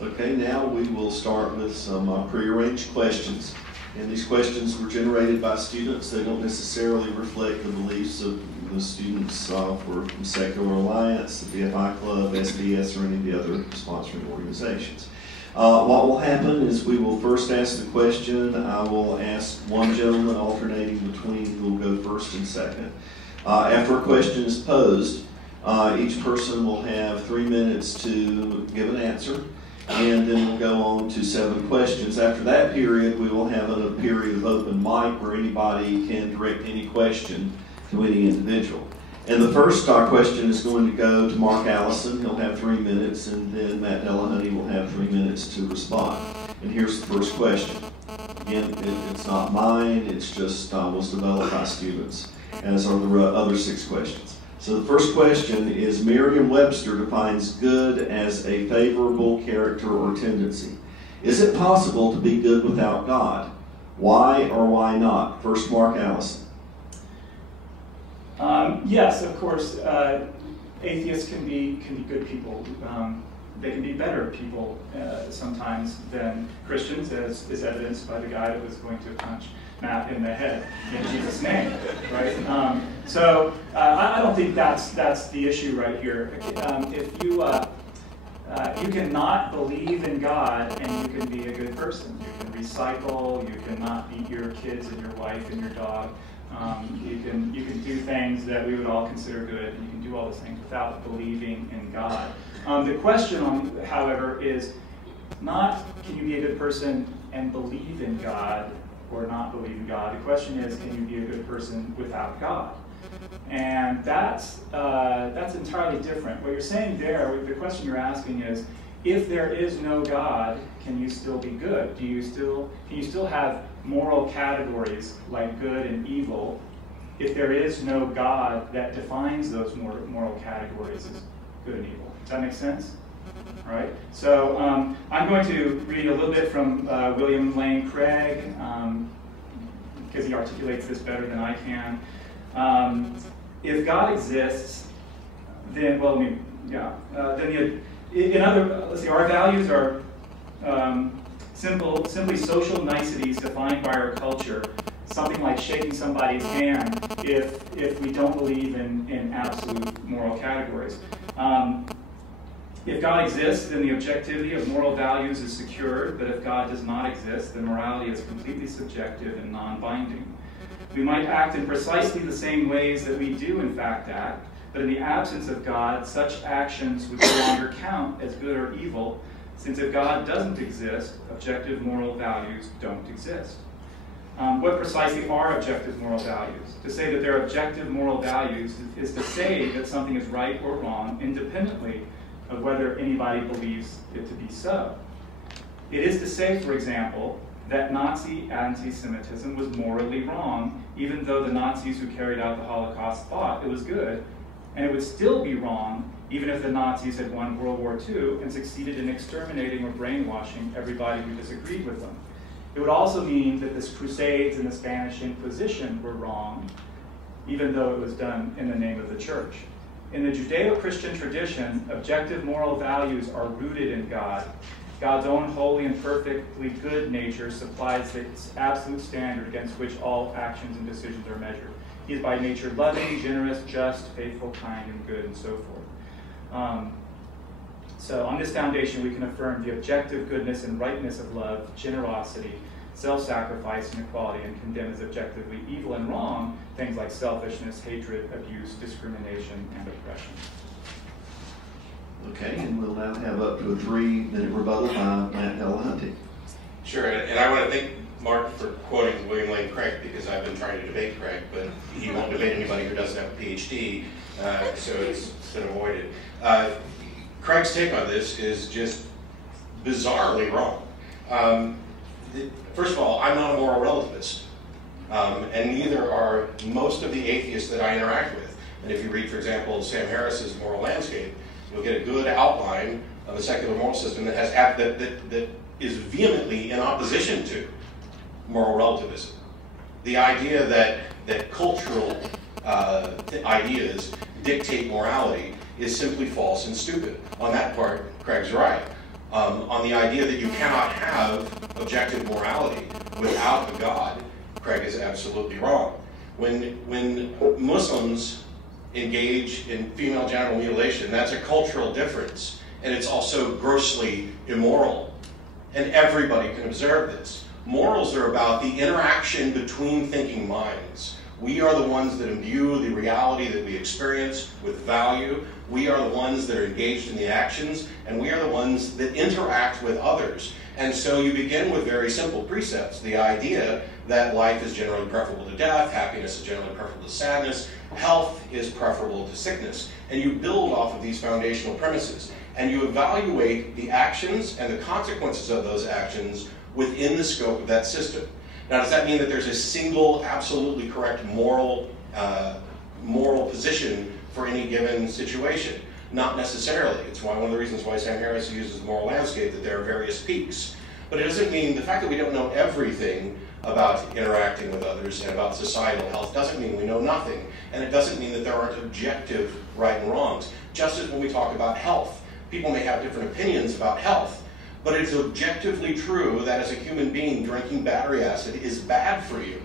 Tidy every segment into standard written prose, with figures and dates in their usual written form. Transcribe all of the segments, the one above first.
Okay, now we will start with some prearranged questions. And these questions were generated by students. They don't necessarily reflect the beliefs of the students from Secular Alliance, the BFI Club, SDS, or any of the other sponsoring organizations. What will happen is we will first ask the question. I will ask one gentleman alternating between who will go first and second. After a question is posed, each person will have 3 minutes to give an answer, and then we'll go on to 7 questions. After that period, we will have a period of open mic where anybody can direct any question to any individual. And the first question is going to go to Mark Allison. He'll have 3 minutes, and then Matt Dellihunty will have 3 minutes to respond. And here's the first question. Again, it's not mine, it's just was developed by students, as are the other 6 questions. So the first question is, Merriam-Webster defines good as a favorable character or tendency. Is it possible to be good without God? Why or why not? First, Mark Allison. Yes, of course, atheists can be good people. They can be better people sometimes than Christians, as is evidenced by the guy that was going to punch Matt in the head in Jesus' name, right? So I don't think that's the issue right here. If you you cannot believe in God and you can be a good person. You can recycle. You cannot beat your kids and your wife and your dog. You can do things that we would all consider good, and you can do all those things without believing in God. The question, however, is not can you be a good person and believe in God or not believe in God. The question is, can you be a good person without God? And that's entirely different. What you're saying there, the question you're asking is, if there is no God, can you still be good? Can you still have moral categories like good and evil if there is no God that defines those moral categories as good and evil? Does that make sense? All right. So I'm going to read a little bit from William Lane Craig because he articulates this better than I can. If God exists, then let's see, our values are simply social niceties defined by our culture. Something like shaking somebody's hand if we don't believe in absolute moral categories. If God exists, then the objectivity of moral values is secured, but if God does not exist, then morality is completely subjective and non-binding. We might act in precisely the same ways that we do in fact act, but in the absence of God, such actions would no longer count as good or evil, since if God doesn't exist, objective moral values don't exist. What precisely are objective moral values? To say that they're objective moral values is to say that something is right or wrong independently of whether anybody believes it to be so. It is to say, for example, that Nazi anti-Semitism was morally wrong, even though the Nazis who carried out the Holocaust thought it was good, and it would still be wrong even if the Nazis had won World War II and succeeded in exterminating or brainwashing everybody who disagreed with them. It would also mean that the Crusades and the Spanish Inquisition were wrong, even though it was done in the name of the church. In the Judeo-Christian tradition, objective moral values are rooted in God. God's own holy and perfectly good nature supplies the absolute standard against which all actions and decisions are measured. He is by nature loving, generous, just, faithful, kind, and good, and so forth. So on this foundation, we can affirm the objective goodness and rightness of love, generosity, self-sacrifice, and equality, and condemn as objectively evil and wrong things like selfishness, hatred, abuse, discrimination, and oppression. Okay, and we'll now have up to a 3-minute rebuttal by Matt Dellihunty. Sure, and I want to thank Mark for quoting William Lane Craig, because I've been trying to debate Craig, but he won't debate anybody who doesn't have a PhD, so it's been avoided. Craig's take on this is just bizarrely wrong. First of all, I'm not a moral relativist, and neither are most of the atheists that I interact with. And if you read, for example, Sam Harris's Moral Landscape, you'll get a good outline of a secular moral system that has that is vehemently in opposition to moral relativism. The idea that cultural ideas dictate morality is simply false and stupid. On that part, Craig's right. on the idea that you cannot have objective morality without a God, Craig is absolutely wrong. When Muslims engage in female genital mutilation, that's a cultural difference, and it's also grossly immoral. And everybody can observe this. Morals are about the interaction between thinking minds. We are the ones that imbue the reality that we experience with value. We are the ones that are engaged in the actions, and we are the ones that interact with others. And so you begin with very simple precepts. The idea that life is generally preferable to death, happiness is generally preferable to sadness, health is preferable to sickness. And you build off of these foundational premises. And you evaluate the actions and the consequences of those actions within the scope of that system. Now, does that mean that there's a single, absolutely correct moral position for any given situation? Not necessarily. It's one of the reasons why Sam Harris uses the moral landscape, that there are various peaks. But it doesn't mean, the fact that we don't know everything about interacting with others and about societal health doesn't mean we know nothing. And it doesn't mean that there aren't objective right and wrongs. Just as when we talk about health, people may have different opinions about health, but it's objectively true that as a human being, drinking battery acid is bad for you.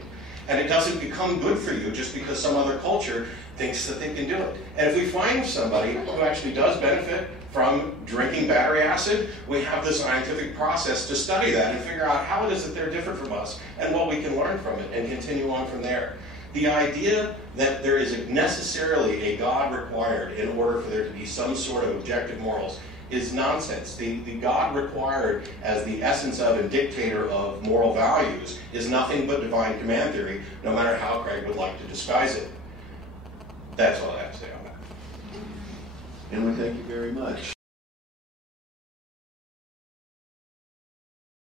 And it doesn't become good for you just because some other culture thinks that they can do it. And if we find somebody who actually does benefit from drinking battery acid, we have this scientific process to study that and figure out how it is that they're different from us and what we can learn from it and continue on from there. The idea that there is necessarily a God required in order for there to be some sort of objective morals is nonsense. The God required as the essence of and dictator of moral values is nothing but divine command theory, no matter how Craig would like to disguise it. That's all I have to say on that. And we thank you very much.